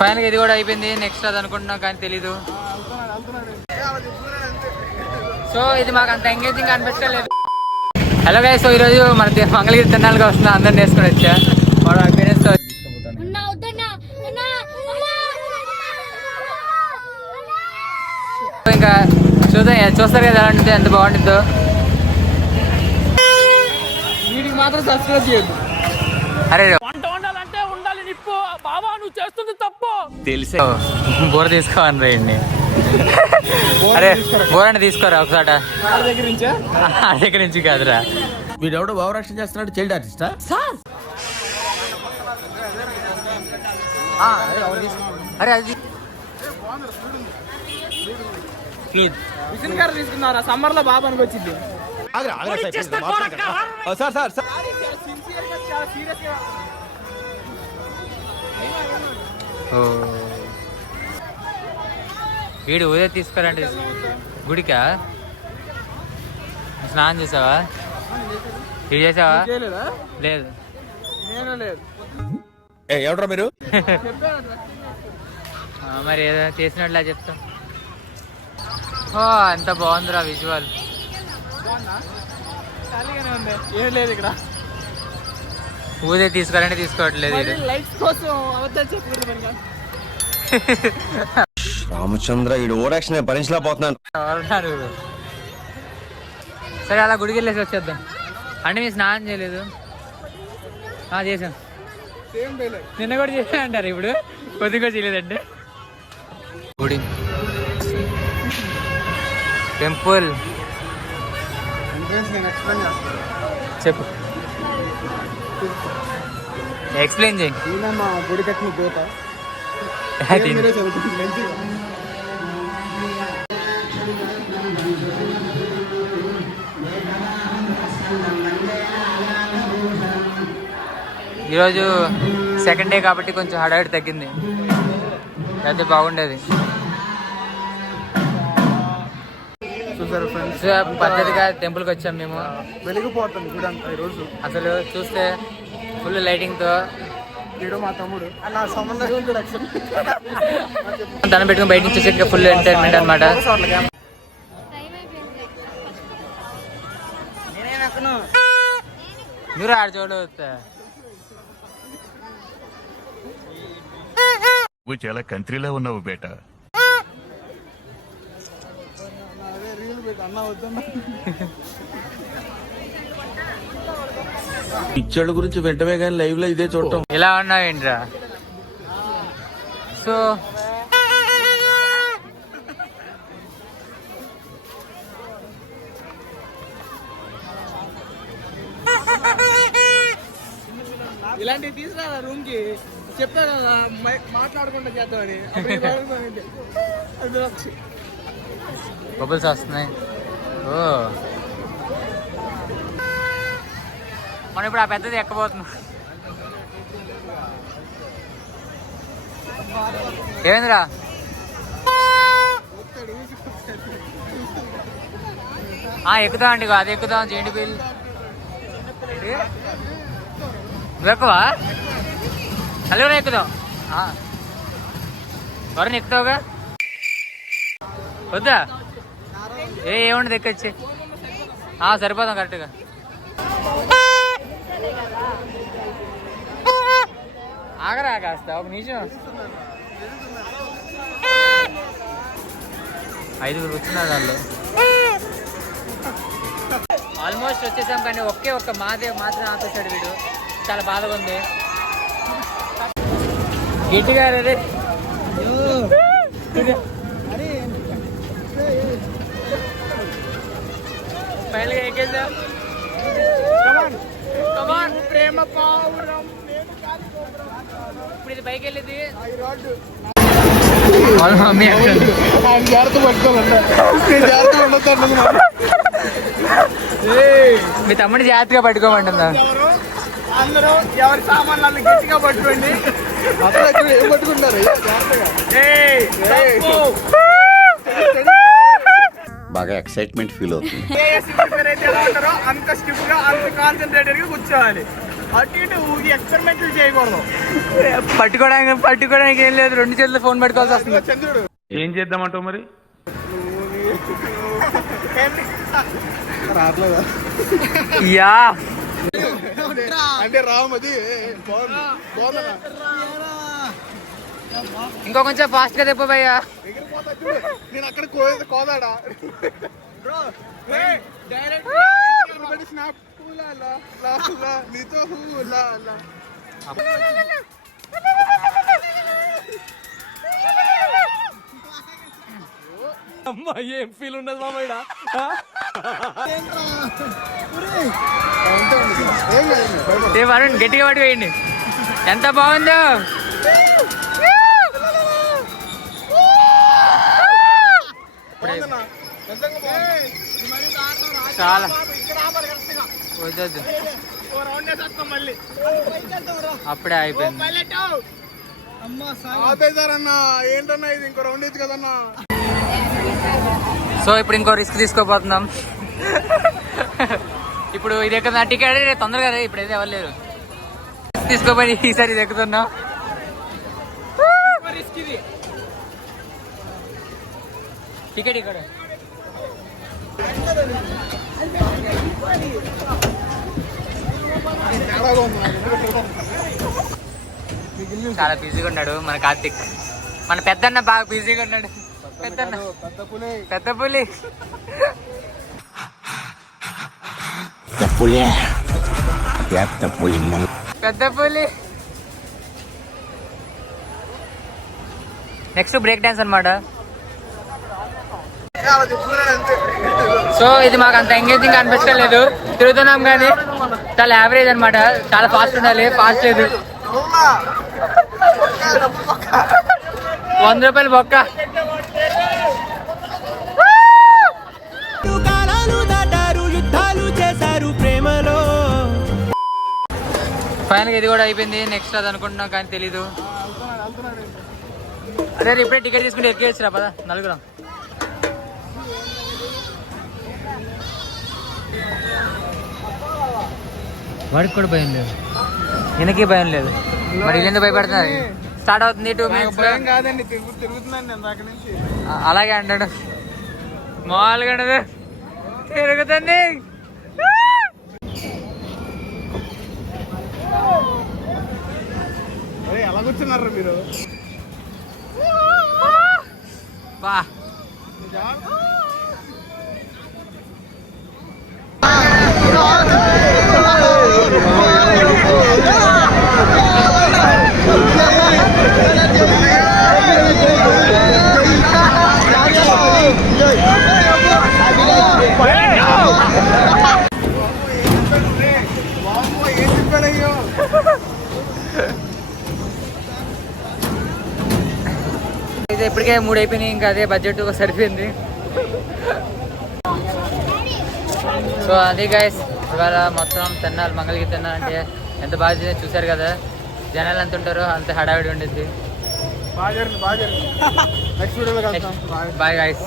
ఫైనల్గా ఇది కూడా అయిపోయింది. నెక్స్ట్ అది అనుకుంటున్నాం కానీ తెలీదు. సో ఇది మాకు అంత ఎంగేజింగ్ అనిపించలేదు. హలో గైస్, సో ఈరోజు మన మంగళగిరి తిన్నాళ్ళకి వస్తున్నా. అందరిని వేసుకొని వచ్చా వాడు పేరెంట్స్ తో. ఇంకా చూస్తారు కదా ఎలా ఉంటుంది, ఎంత బాగుంటుందో. వీటికి మాత్రం సబ్స్క్రైబ్ చేయదు. అరే వంట వండాలంటే ఉండాలి నిప్పు. బాబా నువ్వు చేస్తుంది తప్పు తెలిసే బోర తీసుకోవాలి రండి. అరే బోరని తీసుకోరా ఒకసారి. దగ్గర నుంచి కాదురా. వీడెవడో భావరక్షణ చేస్తున్నాడు. చైల్డ్ ఆర్టిస్టా సార్? అరే అది మిషన్ కార్ తీసుకున్నారా? సమ్మర్ లో బాబా అని వచ్చింది. వీడు ఉదయ తీసుకోరండి గుడికా? స్నానం చేసావా? ఇది చేసావా? లేదు. ఎవడరా మీరు? మరి ఏదో చేసినట్లా చెప్తాం. ఎంత బాగుందిరా విజువల్. ఏం లేదు ఇక్కడ. ఊదే తీసుకోవాలంటే తీసుకోవట్లేదు. రామచంద్ర ఈ ఓవరాక్షన్ భరించలేకపోతున్నాను. సరే అలా గుడికి వెళ్ళేసి వచ్చేద్దాం. అంటే మీరు స్నానం చేయలేదు? చేసాం. నిన్న కూడా చేసా అంటారు. ఇప్పుడు కొద్దిగా చేయలేదంటే. గుడి టెంపుల్ చెప్పు, ఎక్స్ప్లెయిన్ చేయి. గుడి కట్టిన దేవత. ఈరోజు సెకండ్ డే కాబట్టి కొంచెం హడావిడి తగ్గింది. అయితే బాగుండేది. పద్ధతిగా టెంపుల్కి వచ్చాం మేము. వెలిగిపోతుంది గుడి అంతా ఈరోజు. అసలు చూస్తే ఫుల్ లైటింగ్తో. మా తమ్ముడు నా సంబంధం దండం పెట్టుకుని బయట నుంచి వచ్చే ఫుల్ ఎంటర్టైన్మెంట్ అనమాట. మీరు ఆడ చూడవచ్చు. నువ్వు చాలా కంట్రీలో ఉన్నావు బేటా. పిక్చర్ల గురించి వెంటనే కానీ లైవ్ లో ఇదే చూడటం. ఇలా ఉన్నావేంట్రా? సో ఇలాంటివి తీసుకురా రూమ్ కి. చెప్తా కదా మాట్లాడకుండా చేద్దామని. బబుల్స్ వస్తున్నాయి. మనం ఇప్పుడు ఆ పెద్దది ఎక్కబోతున్నాం. ఏమైందిరా? ఎక్కుదాం అండి. అది ఎక్కుదాం. జెయింట్ వీల్ ఎక్కువా? అలాగే ఎక్కుదాం. ఎవరైనా ఎక్కుతావుగా? వద్దా? ఏముండదు ఎక్కొచ్చి. సరిపోదాం కరెక్ట్గా. ఆగరా కాస్త ఒక నిమిషం. 5 కూర్చున్నారు దానిలో. ఆల్మోస్ట్ వచ్చేసాం కానీ ఒక్క మాదేవ్ మాత్రం ఆపేశాడు వీడు. చాలా బాధగా ఉంది. గట్టిగా రే. ఫైనల్గా ఎక్కేద్దా? ప్రేమ పావురం. ఇప్పుడు ఇది పైకి వెళ్ళేది. మీ తమ్ముడి జాగ్రత్తగా పట్టుకోమంటుందా? అందరూ ఎవరి సామాన్లు గట్టిగా పట్టుకోండి. ఏం పట్టుకుంటారు? బాగా ఎక్సైట్మెంట్ ఫీల్ అవుతుంది. ప్రిపేర్ అయితే ఎలా ఉంటారో అంత స్టిఫ్ గా అంత కాన్సన్ట్రేటెడ్ గా కూర్చోవాలి. అటు ఇటు ఊగి ఎక్స్పెరిమెంట్లు చేయకూడదు. పట్టుకోవడానికి ఏం లేదు, 2 చేతులు ఫోన్ పెట్టుకోవాల్సి వస్తుంది. చంద్రుడు ఏం చేద్దామంటావు మరి? రావట్లేదా యా అంటే రామది బాగుందన్నా. ఇంకో కొంచెం ఫాస్ట్ గా తెప్ప భయ్యా. ఎగిరిపోతా చూడు. నేను అక్కడ కోదాడా డైరెక్ట్ స్నాప్ నీతో అమ్మా ఏం ఫీల్ ఉండదు మామయ్య. వరుణ్ గట్టిగా పడి వేయండి. ఎంత బాగుందో. చాలా వద్దు, అప్పుడే అయిపోయింది. ఆపేశారన్నా. ఏంటన్నా ఇది ఇంకో రౌండ్ ఇచ్చు కదన్నా. సో ఇప్పుడు ఇంకో రిస్క్ తీసుకోబోతున్నాం. ఇప్పుడు ఇది ఎక్కుతున్నా టికెట్ తొందరగా ఇప్పుడు అయితే ఎవరు లేరు. తీసుకోపోయి ఈసారి ఇది ఎక్కుతున్నాం. టికెట్ ఇక్కడ చాలా బిజీగా ఉన్నాడు మన కార్తిక్. మన పెద్దన్న బాగా బిజీగా ఉన్నాడు. పెద్దన్న పెద్ద పులి పెద్ద పులి. నెక్స్ట్ బ్రేక్ డాన్స్ అన్నమాట. సో ఇది మాకు అంత ఎంగేజింగ్ అనిపించలేదు. తిరుగుతున్నాం కానీ చాలా యావరేజ్ అనమాట. చాలా ఫాస్ట్ ఉండాలి, ఫాస్ట్ లేదు. 100 రూపాయలు బొక్క. ఫైనల్గా ఇది కూడా అయిపోయింది. నెక్స్ట్ అది అనుకుంటున్నాం కానీ తెలీదు. అదే ఇప్పుడే టికెట్ తీసుకుంటే ఎక్కేయచ్చురా పద నలుగురం. వాడికి కూడా భయం లేదు, ఈయనకి భయం లేదు. మరి వీళ్ళెందుకు భయపడుతున్నారు? స్టార్ట్ అవుతుంది 2 minutes. కాదండి తిరుగుతుందండి అక్కడి నుంచి. అలాగే అంటాడు మామూలుగా ఉండదు, తిరుగుతుంది. ఎలా కూర్చున్నారు మీరు? బా అయితే ఇప్పటికే 3 అయిపోయినాయి. ఇంకా అదే బడ్జెట్ సరిపోయింది. సో అది గైస్ ఇవాళ మొత్తం తిన్నాలి. మంగళగిరి తిన్నాలంటే ఎంత బాగా చూసారు కదా. జనాలు ఎంత ఉంటారో అంత హడావిడి ఉండేది. బాగా నెక్స్ట్ వీడియోలో కలుద్దాం. Bye guys.